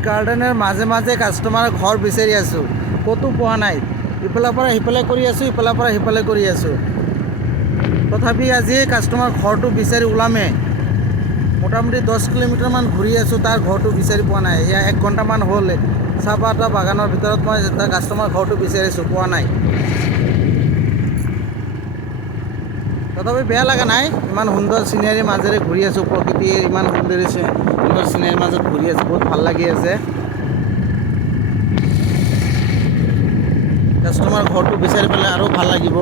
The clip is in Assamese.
এই গাৰ্ডেনৰ মাজে মাজে কাষ্টমাৰৰ ঘৰ বিচাৰি আছোঁ, ক'তো পোৱা নাই। ইফালৰ পৰা সিফালে কৰি আছোঁ, ইফালৰ পৰা সিফালে কৰি আছোঁ। তথাপি আজি কাষ্টমাৰ ঘৰটো বিচাৰি ওলামে। মোটামুটি 10 কিলোমিটাৰমান ঘূৰি আছোঁ, তাৰ ঘৰটো বিচাৰি পোৱা নাই। এয়া 1 ঘণ্টামান হ'ল চাহপাত বাগানৰ ভিতৰত মই তাৰ কাষ্টমাৰ ঘৰটো বিচাৰিছোঁ, পোৱা নাই। তথাপি বেয়া লগা নাই, ইমান সুন্দৰ চিনেৰীৰ মাজেৰে ঘূৰি আছোঁ, প্ৰকৃতিৰ ইমান সুন্দৰ চিনেৰীৰ মাজত ঘূৰি আছোঁ, বহুত ভাল লাগি আছে। কাষ্টমাৰ ঘৰটো বিচাৰি পেলাই আৰু ভাল লাগিব।